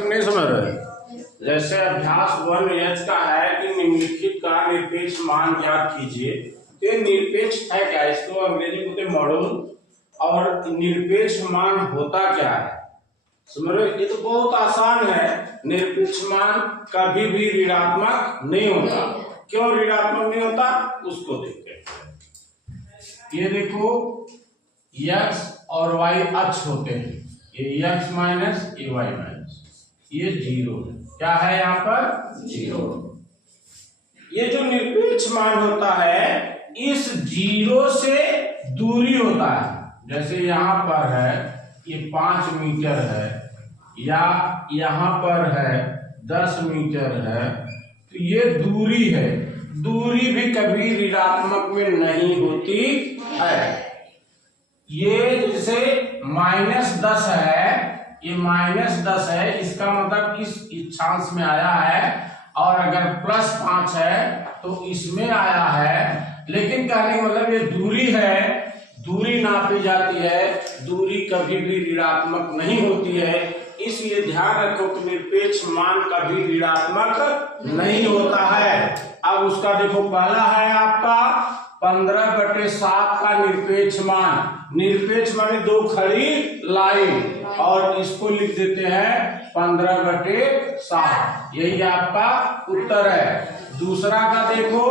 नहीं समझ रहे। जैसे अभ्यास 1H का है कि निम्नलिखित का निरपेक्ष मान ज्ञात कीजिए। तो ये निरपेक्ष है क्या, इसको अंग्रेजी में बोलते मॉडल। और निरपेक्ष मान होता क्या है समझ रहे। ये तो बहुत आसान है। निरपेक्ष मान कभी भी ऋणात्मक नहीं होता। क्यों ऋणात्मक नहीं होता उसको देखते हैं। ये देखो x और y अक्ष होते हैं। ये x माइनस ये y माइनस ये जीरो है। क्या है यहाँ पर जीरो। ये जो निरपेक्ष मान होता है इस जीरो से दूरी होता है। जैसे यहाँ पर है ये 5 मीटर है या यहाँ पर है 10 मीटर है, तो ये दूरी है। दूरी भी कभी ऋणात्मक में नहीं होती है। ये जैसे -10 है, ये -10 है, इसका मतलब इस इच्छांश में आया है। और अगर +5 है तो इसमें आया है। लेकिन कहने का मतलब ये दूरी है, दूरी नापी जाती है। दूरी कभी भी ऋणात्मक नहीं होती है। इसलिए ध्यान रखो कि निरपेक्ष मान कभी ऋणात्मक नहीं होता है। अब उसका देखो पहला है आपका 15/7 का निरपेक्ष मान। निरपेक्ष माने दो खड़ी लाइन, और इसको लिख देते हैं 15/7। यही आपका उत्तर है। दूसरा का देखो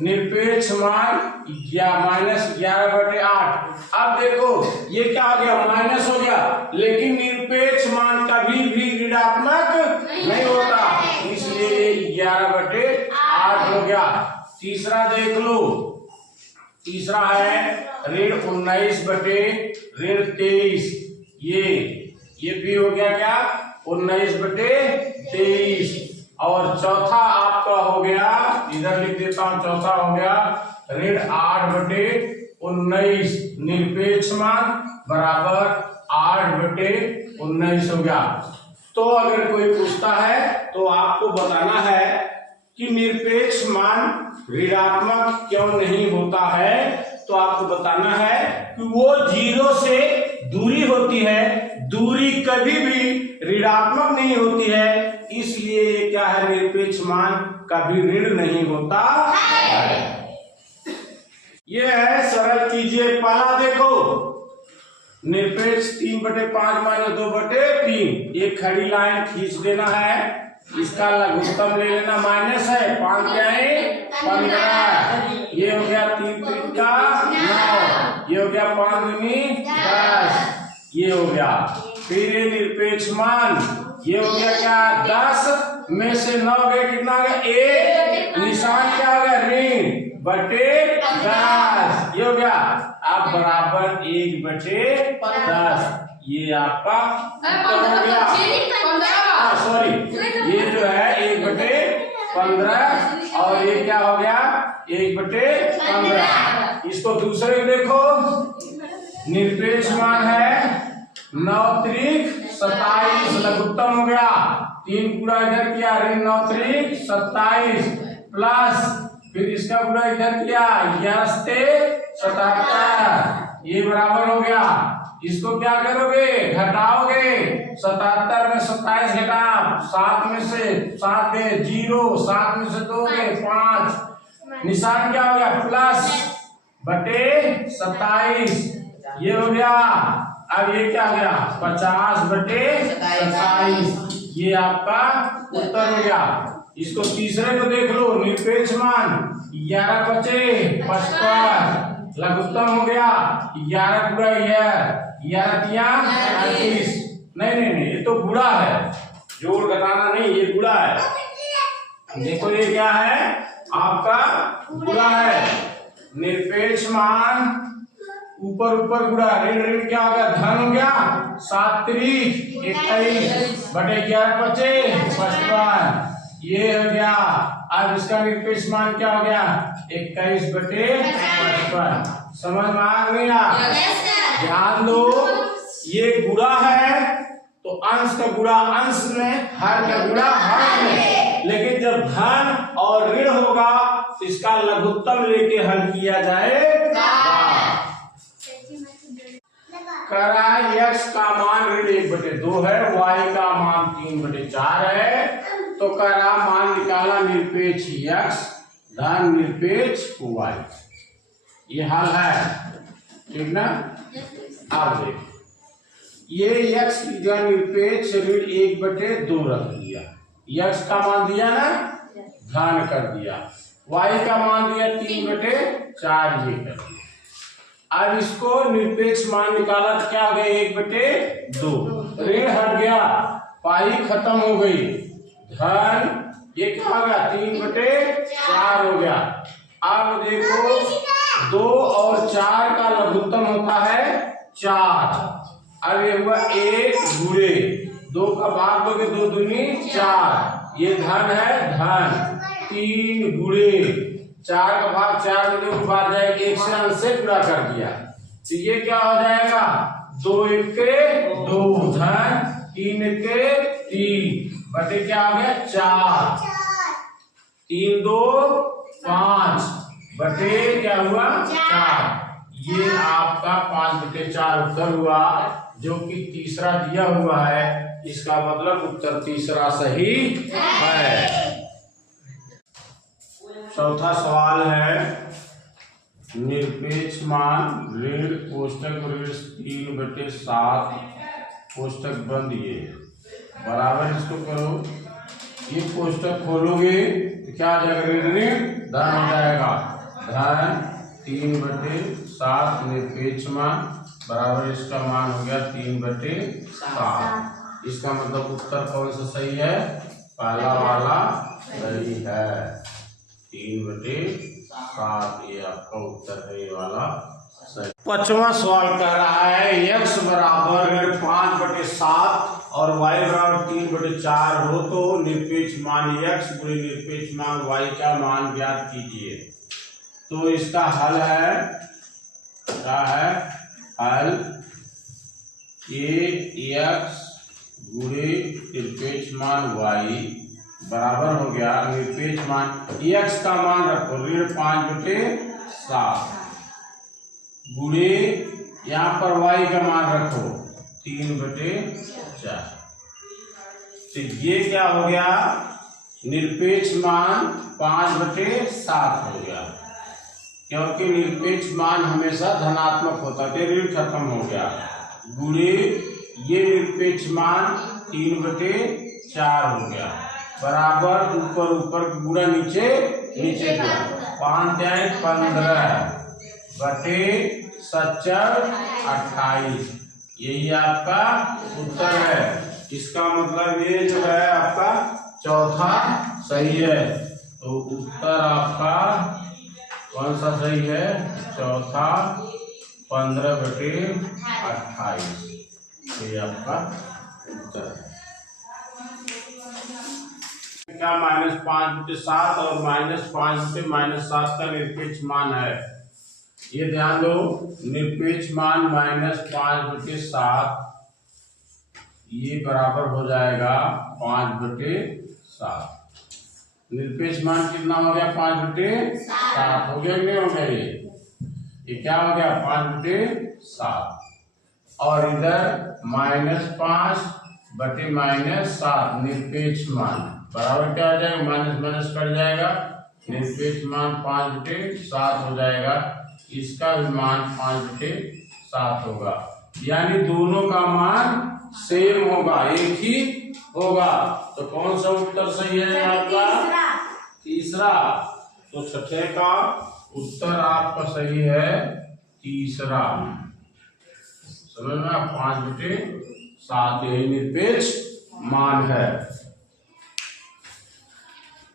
निरपेक्ष मान -11/8। अब देखो ये क्या हो गया, माइनस हो गया, लेकिन निरपेक्ष मान कभी भी ऋणात्मक नहीं होता, इसलिए 11/8 हो गया। तीसरा देख लो, तीसरा है -19/23। ये भी हो गया क्या 19/23। और चौथा आपका हो गया, इधर लिख देता हूं, चौथा हो गया -8/19। निरपेक्ष मान बराबर 8/19 हो गया। तो अगर कोई पूछता है तो आपको बताना है कि निरपेक्ष मान ऋणात्मक क्यों नहीं होता है। तो आपको बताना है कि वो जीरो से दूरी होती है। दूरी कभी भी ऋणात्मक नहीं होती है, इसलिए ये क्या है, निरपेक्ष मान कभी ऋण नहीं होता है। ये है, सरल कीजिए। पहला देखो निरपेक्ष 3/5 - 2/3। एक खड़ी लाइन खींच देना है, इसका लघुत्तम ले लेना, माइनस है 5 क्या है 15। ये हो गया 3 3 का 9, ये हो गया 5 दूनी 10, ये हो गया। फिर ये निरपेक्ष मान ये हो गया क्या 10 में से 9 गए, कितना गया 1, निशान क्या हो गया ऋण बटे 10, ये हो गया। अब बराबर 1/10। ये आपका उत्तर हो गया। सॉरी, ये जो है 1/15 और ये क्या हो गया 1/15। इसको दूसरे देखो, निरपेक्ष मान है 9 त्रिक 27, लघुत्तम हो गया। 3 गुणा इधर किया, ऋण 9 त्रिक 27 प्लस फिर इसका गुणा इधर किया 77, ये बराबर हो गया। इसको क्या करोगे घटाओगे, 77 में 27 घटा, 7 में से 7 गए 0, 7 में से 2 गए 5, निशान क्या हो गया प्लस बटे 27, ये हो गया। अब ये क्या हो गया 50/27, ये आपका उत्तर हो गया। इसको तीसरे को देख लो, निरपेक्ष मान 11/55, लघुत्तम हो गया 11 गुणा 11 38। नहीं, ये तो गुणा है, जोड़ घटाना नहीं, ये गुणा है। देखो ये क्या है आपका गुणा है। निरपेक्ष मान ऊपर गुणा, ऋण क्या हो गया धन हो गया 7 त्रिक 21 बटे 11 25 55, ये हो गया। अब इसका निरपेक्ष मान क्या हो गया 21/55। समझ में आ गया? ध्यान दो, ये गुणा है तो अंश का गुणा अंश में, हर का गुणा हर में। लेकिन जब धन और ऋण होगा तो इसका लघुत्तम लेके हल किया जाएगा। कह रहा है x का मान ऋण 1/2 है, y का मान 3/4 है, तो कह रहा मान निकाला निरपेक्ष x धन निरपेक्ष y। ये हल है, ठीक ना। अब देख, ये x की जगह निरपेक्ष ऋण 1/2 रख दिया, x का मान दिया ना, धन कर दिया, y का मान दिया 3/4, ये कर दिया। अब इसको निरपेक्ष मान निकाला तो क्या हो गया 1/2, ऋण हट गया, पाई खत्म हो गई, धन ये क्या हो गया 3/4 हो गया। अब देखो 2 और 4 का लघुत्तम होता है 4। अब ये हुआ 1 गुणे 2 का भाग दोगे 2 दूनी 4, ये धन है धन, 3 गुणे 4 का भाग 4 में देखो बाहर जाएगा, 1 से अंश से गुणा कर दिया, तो ये क्या हो जाएगा 2 1 के 2 धन 3 1 के 3 बटे क्या हो गया 4, 3 2 5 बटे क्या हुआ 4। ये आपका 5/4 उत्तर हुआ, जो कि तीसरा दिया हुआ है, इसका मतलब उत्तर तीसरा सही है। चौथा सवाल है निरपेक्ष मान ऋण कोष्टक ऋण 3/7 कोष्टक बंद, ये बराबर इसको करो, ये कोष्टक खोलोगे तो क्या आ जाएगा ऋण धन हो जाएगा, धन 3/7 निरपेक्ष मान बराबर इसका मान हो गया 3/7। इसका मतलब उत्तर कौन सा सही है, पहला वाला सही है, 3/7 ये आपका उत्तर है, ये वाला सही। पांचवा सवाल कह रहा है x बराबर 5/7 और y बराबर 3/4 हो तो निरपेक्ष मान x गुणे निरपेक्ष मान y का मान ज्ञात कीजिए। तो इसका हल है, क्या है हल, x गुणे निरपेक्ष मान y बराबर हो गया निरपेक्ष मान, x का मान रखो ऋण 5/7 गुणे यहाँ पर y का मान रखो 3/4, तो ये क्या हो गया निरपेक्ष मान 5/7 हो गया, क्योंकि निरपेक्ष मान हमेशा धनात्मक होता है, ऋण खत्म हो गया, गुणे ये निरपेक्ष मान 3/4 हो गया, बराबर ऊपर ऊपर गुणा नीचे नीचे गुणा, 5 15 बटे 7 28, यही आपका उत्तर है। इसका मतलब ये जो है आपका चौथा सही है, तो उत्तर आपका कौन सा सही है, चौथा 15/28, ये आपका उत्तर है। क्या -5/7 और -5/-7 का निरपेक्ष मान है, ये ध्यान दो, निरपेक्ष मान -5/7 ये बराबर हो जाएगा 5/7, निरपेक्ष मान कितना हो गया 5/7 हो गया कि नहीं हो गया, ये क्या हो गया 5/7, और इधर -5/-7 निरपेक्ष मान बराबर क्या हो जाएगा, माइनस माइनस कट जाएगा, निरपेक्ष मान 5/7 हो जाएगा, इसका भी मान 5/7 होगा, यानी दोनों का मान सेम होगा, एक ही होगा। तो कौन सा उत्तर सही है आपका, तीसरा। तो छठे का उत्तर आपका सही है तीसरा, समझ में, 5/7 यही निरपेक्ष मान है।